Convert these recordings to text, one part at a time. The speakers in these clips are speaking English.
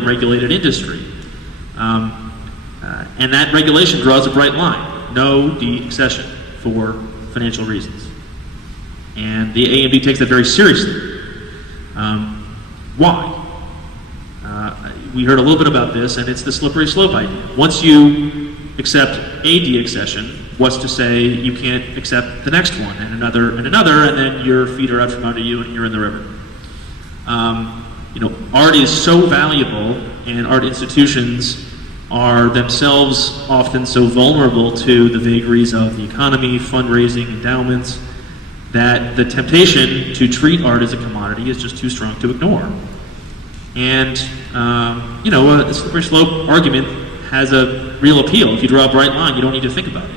regulated industry. And that regulation draws a bright line. No deaccession for financial reasons. And the AMD takes that very seriously. Why? We heard a little bit about this, and it's the slippery slope idea. Once you accept a deaccession, what's to say you can't accept the next one, and another, and then your feet are out from under you and you're in the river. Art is so valuable, and art institutions are themselves often so vulnerable to the vagaries of the economy, fundraising, endowments, that the temptation to treat art as a commodity is just too strong to ignore. And, the slippery slope argument has a real appeal. If you draw a bright line, you don't need to think about it.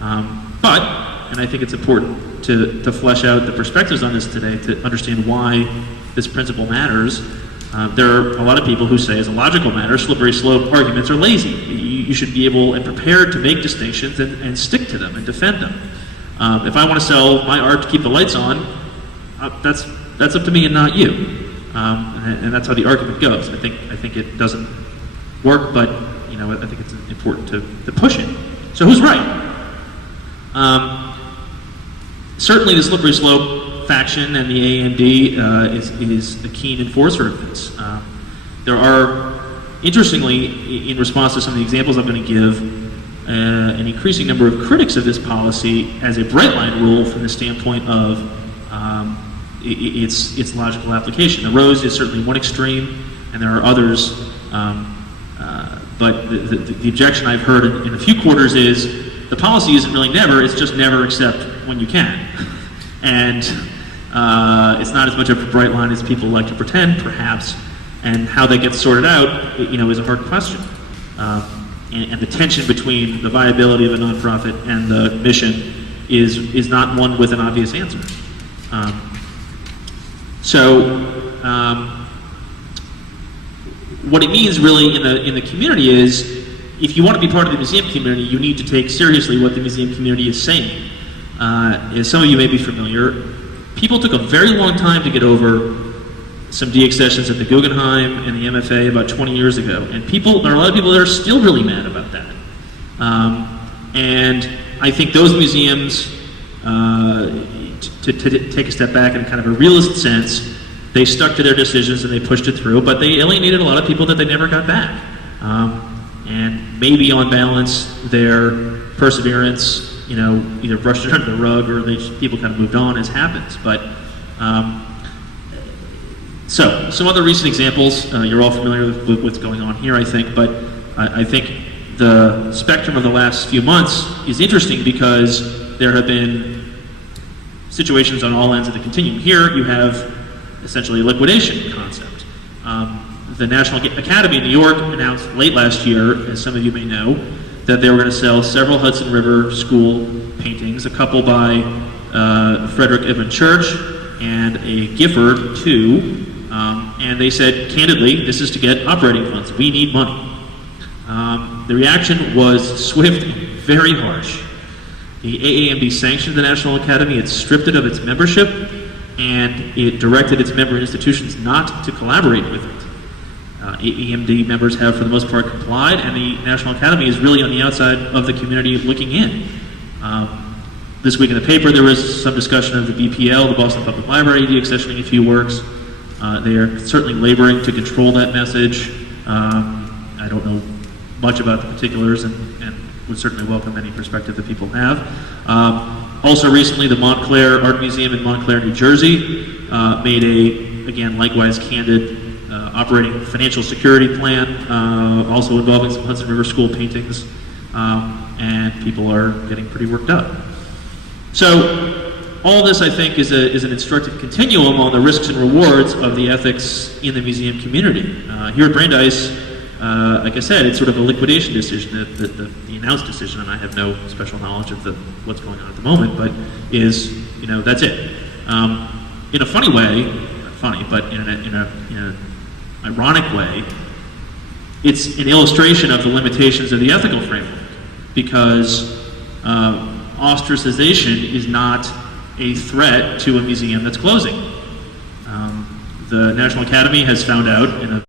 And I think it's important to flesh out the perspectives on this today to understand why this principle matters. There are a lot of people who say, as a logical matter, slippery slope arguments are lazy. You should be able and prepared to make distinctions and stick to them and defend them. If I want to sell my art to keep the lights on, that's up to me and not you. And that's how the argument goes. I think it doesn't work, but I think it's important to push it. So who's right? Certainly the slippery slope faction and the AMD is a keen enforcer of this. There are, interestingly, in response to some of the examples I'm going to give, an increasing number of critics of this policy as a bright line rule from the standpoint of its logical application. The rose is certainly one extreme, and there are others, but the objection I've heard in a few quarters is the policy isn't really never, it's just never except when you can. And it's not as much of a bright line as people like to pretend, perhaps, and how that gets sorted out, is a hard question. And the tension between the viability of a nonprofit and the mission is not one with an obvious answer. What it means really in the community is, if you want to be part of the museum community, you need to take seriously what the museum community is saying. As some of you may be familiar, people took a very long time to get over some deaccessions at the Guggenheim and the MFA about 20 years ago. And there are a lot of people that are still really mad about that. And I think those museums, to take a step back in kind of a realist sense, they stuck to their decisions and they pushed it through, but they alienated a lot of people that they never got back. And maybe on balance, their perseverance, either brushed it under the rug or people kind of moved on, as happens. But so some other recent examples, you're all familiar with what's going on here, I think, but I think the spectrum of the last few months is interesting because there have been situations on all ends of the continuum. Here you have essentially a liquidation concept. The National Academy in New York announced late last year, as some of you may know, that they were going to sell several Hudson River School paintings, a couple by Frederick Edmund Church and a Gifford too, and they said, candidly, this is to get operating funds. We need money. The reaction was swift and very harsh. The AAMB sanctioned the National Academy, it stripped it of its membership, and it directed its member institutions not to collaborate with it. AAMD members have, for the most part, complied, and the National Academy is really on the outside of the community looking in. This week in the paper, there was some discussion of the BPL, the Boston Public Library, deaccessioning a few works. They are certainly laboring to control that message. I don't know much about the particulars and would certainly welcome any perspective that people have. Also recently, the Montclair Art Museum in Montclair, New Jersey made a, again, likewise candid operating financial security plan, also involving some Hudson River School paintings, and people are getting pretty worked up. So all this, I think, is an instructive continuum on the risks and rewards of the ethics in the museum community. Here at Brandeis, like I said, it's sort of a liquidation decision, the announced decision, and I have no special knowledge of what's going on at the moment, but is, that's it. In a funny way, not funny, but in an ironic way, it's an illustration of the limitations of the ethical framework, because ostracization is not a threat to a museum that's closing. The National Academy has found out in a